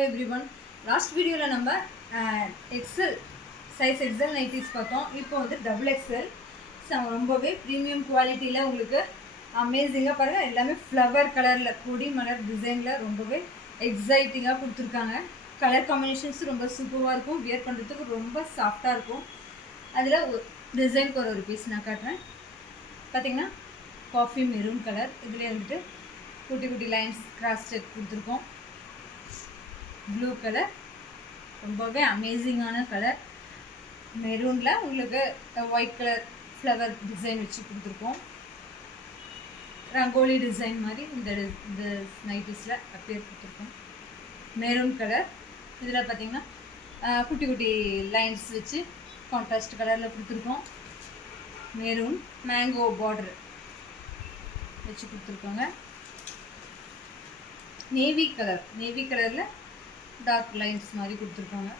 Hello everyone. Last video la namba XL size XL nighties பார்த்தோம். இப்போ வந்து double XL ரொம்பவே premium quality ல உங்களுக்கு அமேசிங்கா பாருங்க எல்லாமே flower கலர்ல கொடி மலர் டிசைன்ல ரொம்பவே எக்ஸைட்டிங்கா கொடுத்திருக்காங்க. கலர் காம்பினேஷன்ஸ் ரொம்ப சூப்பரா இருக்கும். வியர் பண்றதுக்கு ரொம்ப சாஃப்ட்டா இருக்கும். அதுல டிசைன் ஒரு பீஸ் நான் காட்டுறேன். பாத்தீங்கன்னா காஃபி மெரூன் கலர் இதுல வந்துட்டு குட்டி குட்டி லைன்ஸ் கிராஸ் செக் கொடுத்துருக்கோம். ப்ளூ கலர் ரொம்பவே அமேசிங்கான கலர். மெரூனில் உங்களுக்கு ஒயிட் கலர் ஃப்ளவர் டிசைன் வச்சு கொடுத்துருக்கோம். ரங்கோலி டிசைன் மாதிரி இந்த நைட்டிஸில் அப்பியர் கொடுத்துருக்கோம். மெரூன் கலர் இதில் பார்த்திங்கன்னா குட்டி குட்டி லைன்ஸ் வச்சு கான்ட்ராஸ்ட் கலரில் கொடுத்துருக்கோம். மெரூன் மேங்கோ பார்டர் வச்சு கொடுத்துருக்கோங்க. நேவி கலரில் டார்க் லைன்ஸ் மாதிரி கொடுத்துருக்காங்க.